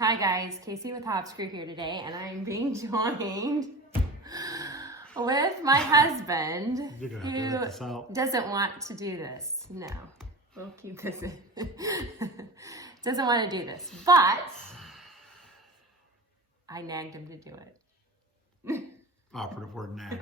Hi guys, Casey with Hopscrew here today, and I'm being joined with my husband who doesn't want to do this. No, we'll keep this in. Doesn't want to do this, but I nagged him to do it. Operative word nag.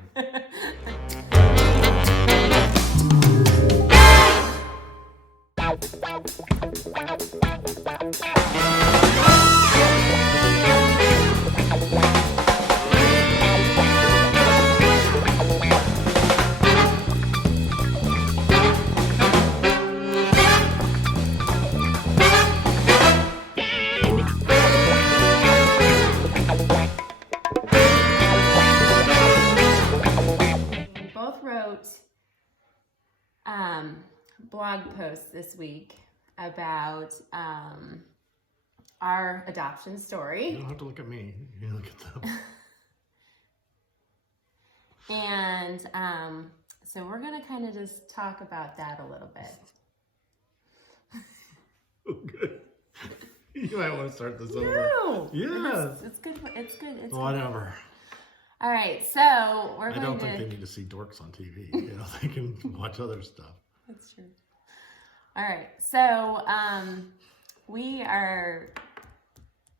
Blog post this week about our adoption story. You don't have to look at me. You look at them. And so we're going to kind of just talk about that a little bit. Oh, good. You might want to start this over. No. Yes. It's good. It's good. It's whatever. Good. All right. So we're going to... I don't think they need to see dorks on TV. You know, they can watch other stuff. That's true. All right, so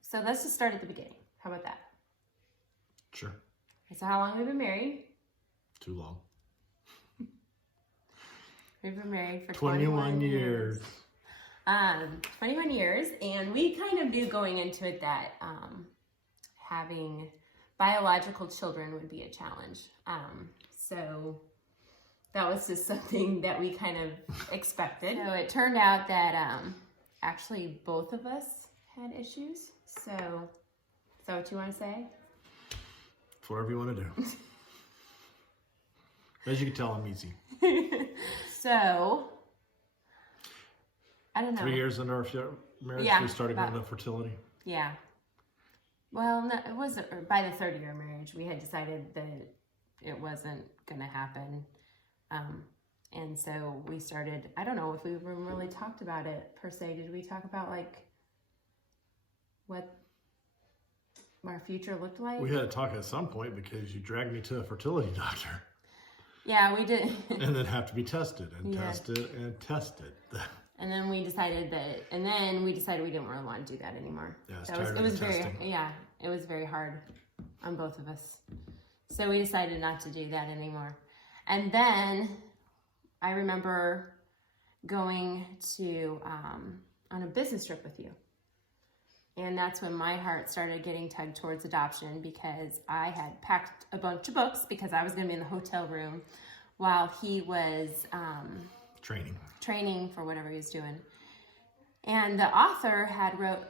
so let's just start at the beginning. How about that? Sure. So how long have we been married? Too long. We've been married for 21 years. 21 years, and we kind of knew going into it that having biological children would be a challenge. So that was just something that we kind of expected. So it turned out that actually both of us had issues. So is that what you want to say? It's whatever you want to do. As you can tell, I'm easy. So, I don't know. 3 years into our marriage, we started going to fertility. Yeah. Well, no, it wasn't. By the third year of marriage, we had decided that it wasn't going to happen. And so we started, I don't know if we really talked about it per se. Did we talk about like what our future looked like? We had to talk at some point because you dragged me to a fertility doctor. Yeah, we did. And then have to be tested and tested and tested. And then we decided we didn't really want to do that anymore. Yeah, it was very hard on both of us. So we decided not to do that anymore. And then I remember going to on a business trip with you. And that's when my heart started getting tugged towards adoption because I had packed a bunch of books because I was going to be in the hotel room while he was training for whatever he was doing. And the author had wrote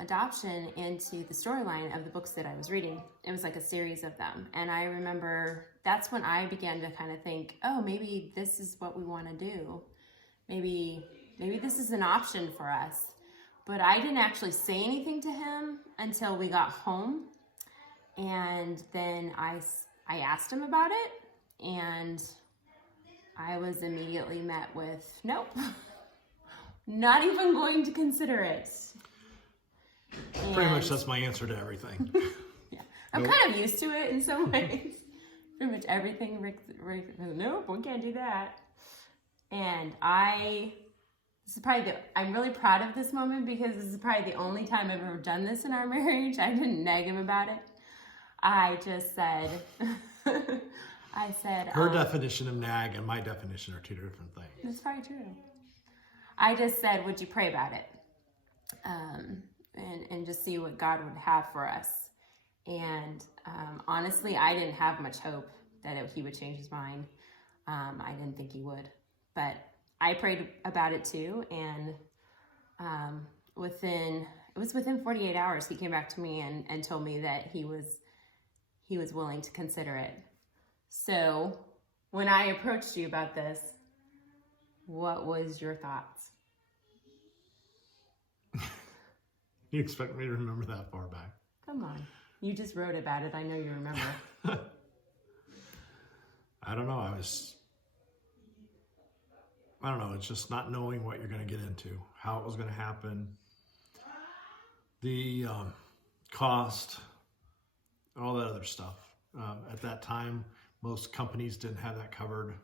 adoption into the storyline of the books that I was reading. It was like a series of them. And I remember that's when I began to kind of think, oh, maybe this is what we want to do. Maybe this is an option for us. But I didn't actually say anything to him until we got home. And then I asked him about it. And I was immediately met with, nope. Not even going to consider it. And pretty much that's my answer to everything. Yeah, I'm kind of used to it in some ways. Pretty much everything, Rick, nope, we can't do that. And I'm really proud of this moment because this is probably the only time I've ever done this in our marriage. I didn't nag him about it. I just said, her definition of nag and my definition are two different things. That's probably true. I just said, would you pray about it? And just see what God would have for us. And honestly, I didn't have much hope that he would change his mind. I didn't think he would. But I prayed about it too. And within 48 hours, he came back to me and told me that he was willing to consider it. So when I approached you about this, what was your thoughts? You expect me to remember that far back? Come on. You just wrote about it. I know you remember. I don't know. It's just not knowing what you're going to get into, how it was going to happen. The cost, all that other stuff. At that time, most companies didn't have that covered,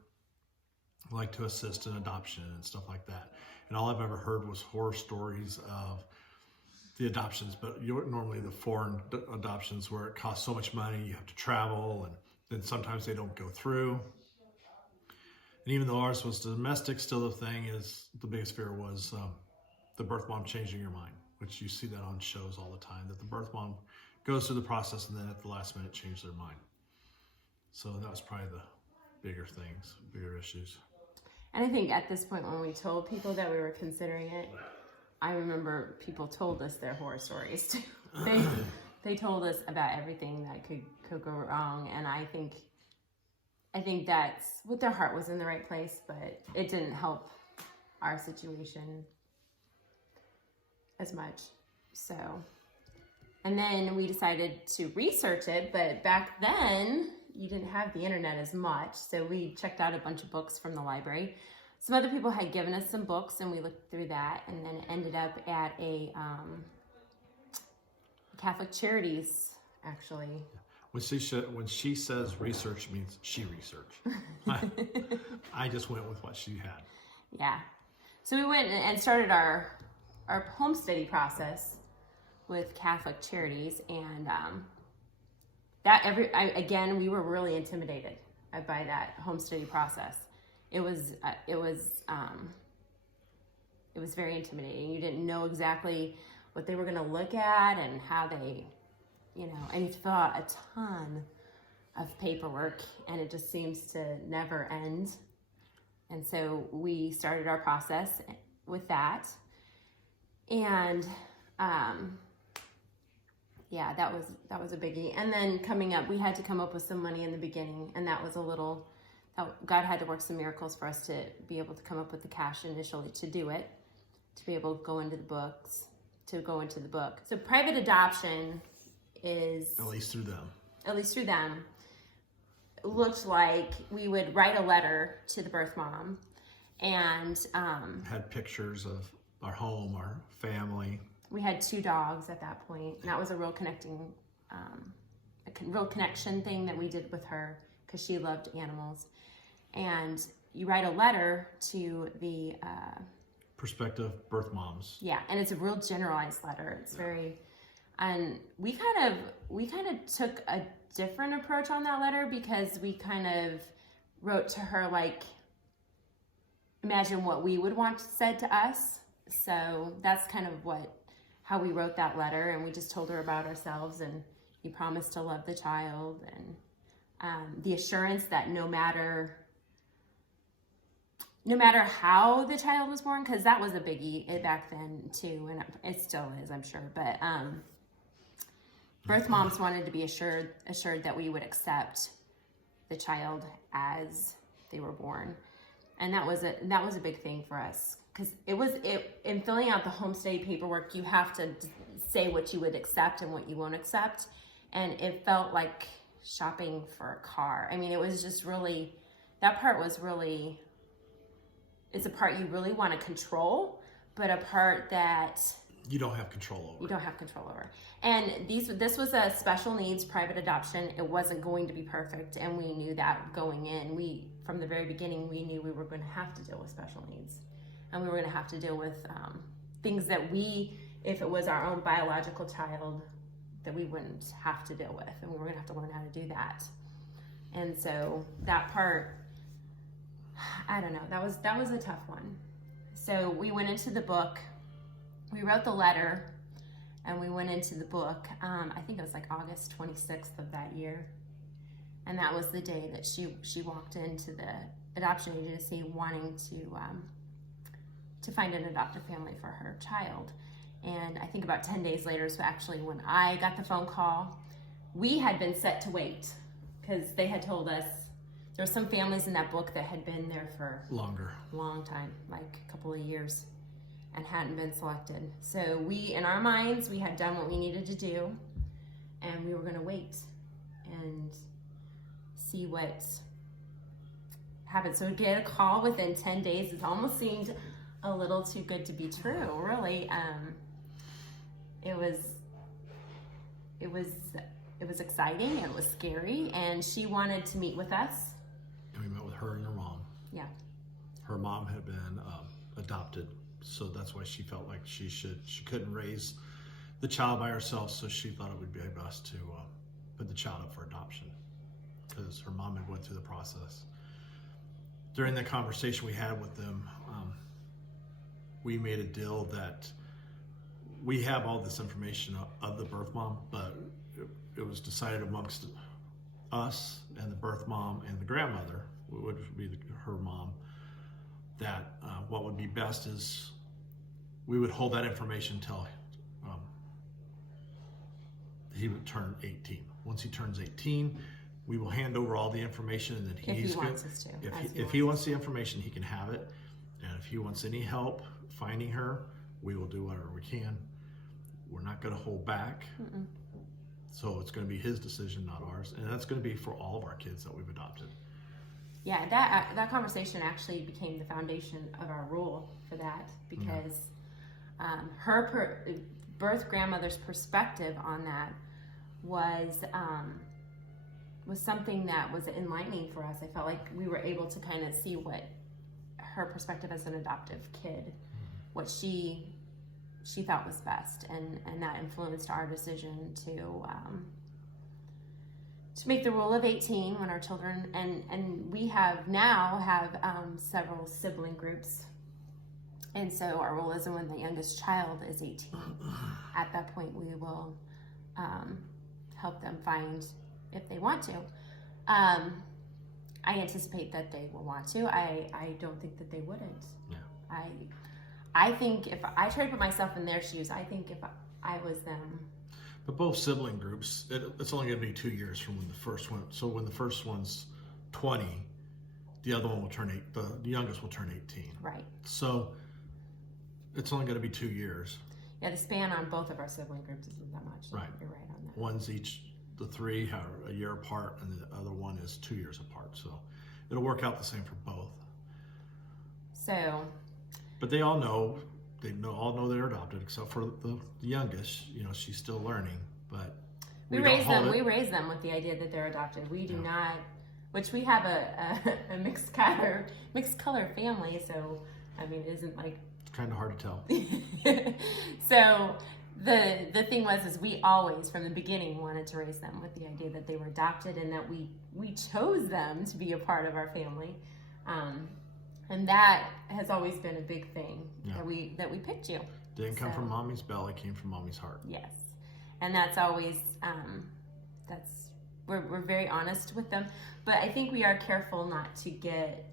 like to assist in adoption and stuff like that. And all I've ever heard was horror stories of the adoptions, but normally the foreign adoptions where it costs so much money, you have to travel, and then sometimes they don't go through. And even though ours was domestic, still the thing is, the biggest fear was the birth mom changing your mind, which you see that on shows all the time, that the birth mom goes through the process and then at the last minute change their mind. So that was probably the bigger things, bigger issues. And I think at this point when we told people that we were considering it, I remember people told us their horror stories too. They told us about everything that could go wrong, and I think that's what their heart was in the right place, but it didn't help our situation as much. So, and then we decided to research it, but back then you didn't have the internet as much, so we checked out a bunch of books from the library. Some other people had given us some books, and we looked through that, and then ended up at a Catholic Charities, actually. When she says research, means she researched. I just went with what she had. Yeah. So we went and started our home study process with Catholic Charities, and again, we were really intimidated by that home study process. It was very intimidating. You didn't know exactly what they were going to look at and how they, and you fill out a ton of paperwork, and it just seems to never end. And so we started our process with that, and that was a biggie. And then coming up, we had to come up with some money in the beginning, and that was God had to work some miracles for us to be able to come up with the cash initially to do it, to be able to go into the book. So private adoption is, At least through them, looked like we would write a letter to the birth mom, and had pictures of our home, our family. We had 2 dogs at that point, and that was a real real connection thing that we did with her, because she loved animals. And you write a letter to the Prospective birth moms. Yeah, and it's a real generalized letter. It's very, and we kind of took a different approach on that letter, because we kind of wrote to her like, imagine what we would want said to us. So that's kind of how we wrote that letter, and we just told her about ourselves, and we promised to love the child, and the assurance that no matter how the child was born, because that was a biggie back then too, and it still is, I'm sure. But birth moms wanted to be assured that we would accept the child as they were born, and that was a big thing for us, because in filling out the home study paperwork, you have to say what you would accept and what you won't accept, and it felt like shopping for a car. I mean, it was just really, that part was really. It's a part you really want to control, but a part that you don't have control over. And this was a special needs private adoption. It wasn't going to be perfect, and we knew that going in. From the very beginning, we knew we were going to have to deal with special needs, and we were going to have to deal with things that if it was our own biological child, that we wouldn't have to deal with, and we were going to have to learn how to do that. And so that part, I don't know, that was a tough one. So we went into the book, we wrote the letter, and we went into the book. I think it was like August 26th of that year, and that was the day that she walked into the adoption agency wanting to find an adoptive family for her child. And I think about 10 days later, so actually when I got the phone call, we had been set to wait, because they had told us there were some families in that book that had been there for a long time, like a couple of years, and hadn't been selected. So in our minds, we had done what we needed to do, and we were going to wait and see what happened. So to get a call within 10 days, it almost seemed a little too good to be true, really. it was exciting. It was scary, and she wanted to meet with us. And we met with her and her mom. Yeah. Her mom had been adopted, so that's why she felt like she couldn't raise the child by herself, so she thought it would be best to put the child up for adoption because her mom had went through the process. During the conversation we had with them, we made a deal that we have all this information of the birth mom, but it was decided amongst us and the birth mom and the grandmother, which would be her mom, that what would be best is we would hold that information until he would turn 18. Once he turns 18, we will hand over all the information, and then If he wants us to. If he wants the information, he can have it. And if he wants any help finding her, we will do whatever we can. We're not going to hold back. Mm-mm. So it's going to be his decision, not ours. And that's going to be for all of our kids that we've adopted. Yeah, that conversation actually became the foundation of our rule for that, because her birth grandmother's perspective on that was something that was enlightening for us. I felt like we were able to kind of see what her perspective as an adoptive kid, what she thought was best, and that influenced our decision to make the rule of 18 when our children, and we now have several sibling groups, and so our rule is when the youngest child is 18, at that point we will help them find if they want to. I anticipate that they will want to. I don't think that they wouldn't. Yeah. I think if I try to put myself in their shoes, I think if I was them. But both sibling groups, it's only going to be 2 years from when the first one. So when the first one's 20, the other one will turn the youngest will turn 18. Right. So it's only going to be 2 years. Yeah, the span on both of our sibling groups isn't that much. Right. You're right on that. One's each, the three are a year apart, and the other one is 2 years apart. So it'll work out the same for both. So. But they all know. All know they're adopted, except for the youngest. You know, she's still learning. But we raise them. We raise them with the idea that they're adopted. We do not, which we have a mixed color family. So I mean, it isn't like. It's kind of hard to tell. So the thing is we always from the beginning wanted to raise them with the idea that they were adopted and that we chose them to be a part of our family. And that has always been a big thing, that we picked you. Didn't come from mommy's belly, came from mommy's heart. Yes, and that's always we're very honest with them, but I think we are careful not to get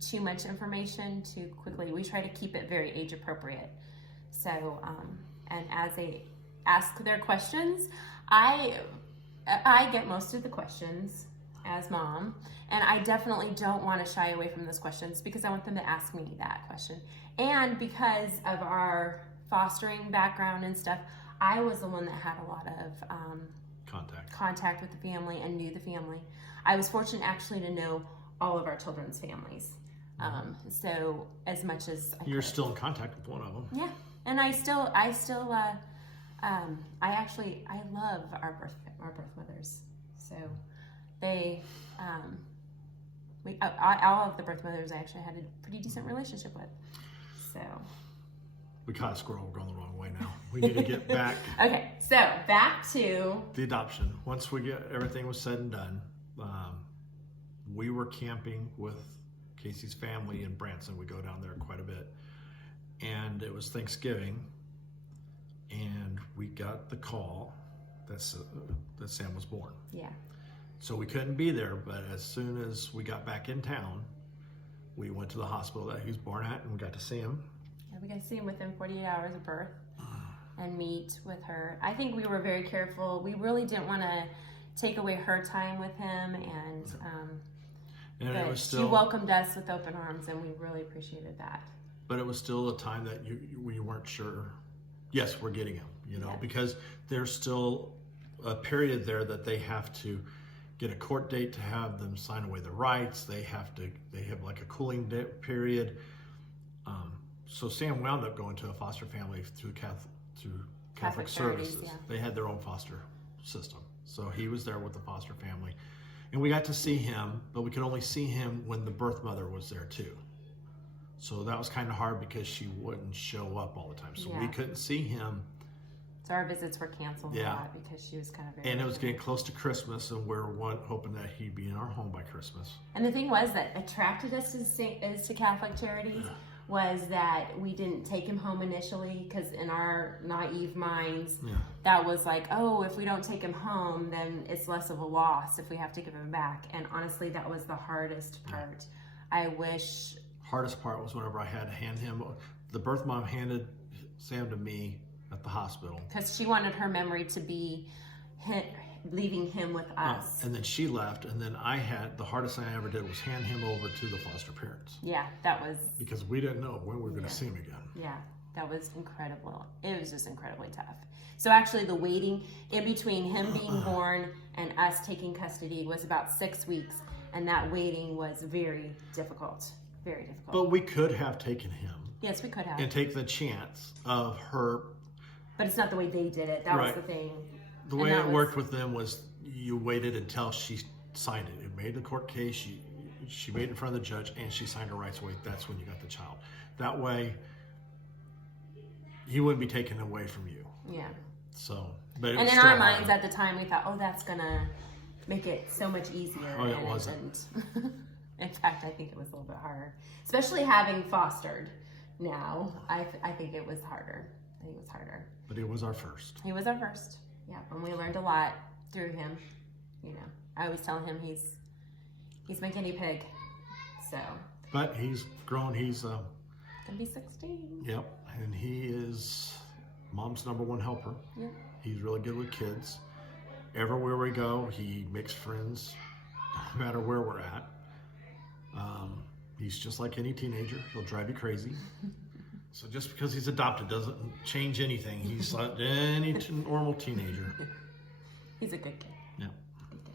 too much information too quickly. We try to keep it very age appropriate. So and as they ask their questions, I get most of the questions as mom, and I definitely don't want to shy away from those questions because I want them to ask me that question. And because of our fostering background and stuff, I was the one that had a lot of contact with the family and knew the family. I was fortunate actually to know all of our children's families. So as much as I You're still in contact with one of them. Yeah, and I love our birth mothers. So they, all of the birth mothers I actually had a pretty decent relationship with. So we caught a squirrel. We're going the wrong way now. We need to get back. Okay, so back to the adoption. Once everything was said and done, we were camping with Casey's family in Branson. We go down there quite a bit, and it was Thanksgiving, and we got the call that Sam was born. Yeah. So we couldn't be there, but as soon as we got back in town, we went to the hospital that he was born at, and we got to see him. Yeah, we got to see him within 48 hours of birth and meet with her. I think we were very careful. We really didn't want to take away her time with him, and but it was still, she welcomed us with open arms, and we really appreciated that. But it was still a time that we weren't sure. Yes, we're getting him, because there's still a period there that they have to get a court date to have them sign away the rights. They have like a cooling period. so Sam wound up going to a foster family through Catholic Charities, Services. yeah. They had their own foster system. So he was there with the foster family. And we got to see him, but we could only see him when the birth mother was there too. So that was kind of hard because she wouldn't show up all the time. So we couldn't see him. So our visits were canceled a lot because she was kind of very... And it was getting close to Christmas, and we're hoping that he'd be in our home by Christmas. And the thing was that attracted us to Catholic Charities was that we didn't take him home initially, because in our naive minds, that was like, oh, if we don't take him home, then it's less of a loss if we have to give him back. And honestly, that was the hardest part. I wish... Hardest part was whenever I had to hand him... The birth mom handed Sam to me at the hospital. Because she wanted her memory to be leaving him with us. And then she left, and then the hardest thing I ever did was hand him over to the foster parents. Yeah, that was... Because we didn't know when we were going to see him again. Yeah, that was incredible. It was just incredibly tough. So actually the waiting in between him being born and us taking custody was about 6 weeks, and that waiting was very difficult. Very difficult. But we could have taken him. Yes, we could have. And take the chance of her... But it's not the way they did it. That was the thing. The way it worked with them was you waited until she signed it. It made the court case. She made it in front of the judge, and she signed her rights away. That's when you got the child. That way, he wouldn't be taken away from you. Yeah. So, but and in our minds at the time, we thought, oh, that's gonna make it so much easier. Oh, it wasn't. In fact, I think it was a little bit harder, especially having fostered. Now, I think it was harder. I think it was harder. But it was our first. He was our first. Yeah, and we learned a lot through him. You know, I always tell him he's my guinea pig. So. But he's grown. He's gonna be 16. Yep, and he is mom's #1 helper. Yep. He's really good with kids. Everywhere we go, he makes friends, no matter where we're at. He's just like any teenager. He'll drive you crazy. So just because he's adopted doesn't change anything. He's like any normal teenager. He's a good kid. Yeah. Good kid.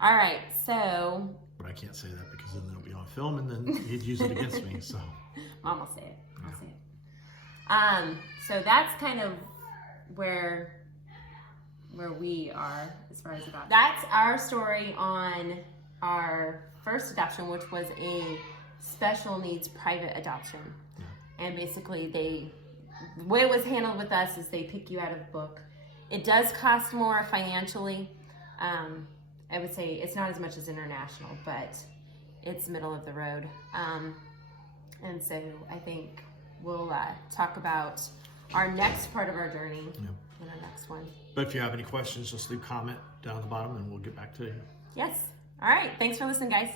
All right, so... But I can't say that because then it'll be on film and then he'd use it against me, so... Mom will say it. I'll say it. So that's kind of where we are as far as adoption. That's our story on our first adoption, which was a special needs private adoption. Yeah. And basically the way it was handled with us is they pick you out of the book. It does cost more financially. I would say it's not as much as international, but it's middle of the road. And so I think we'll talk about our next part of our journey in our next one. But if you have any questions, just leave a comment down at the bottom and we'll get back to you. Yes. All right. Thanks for listening, guys.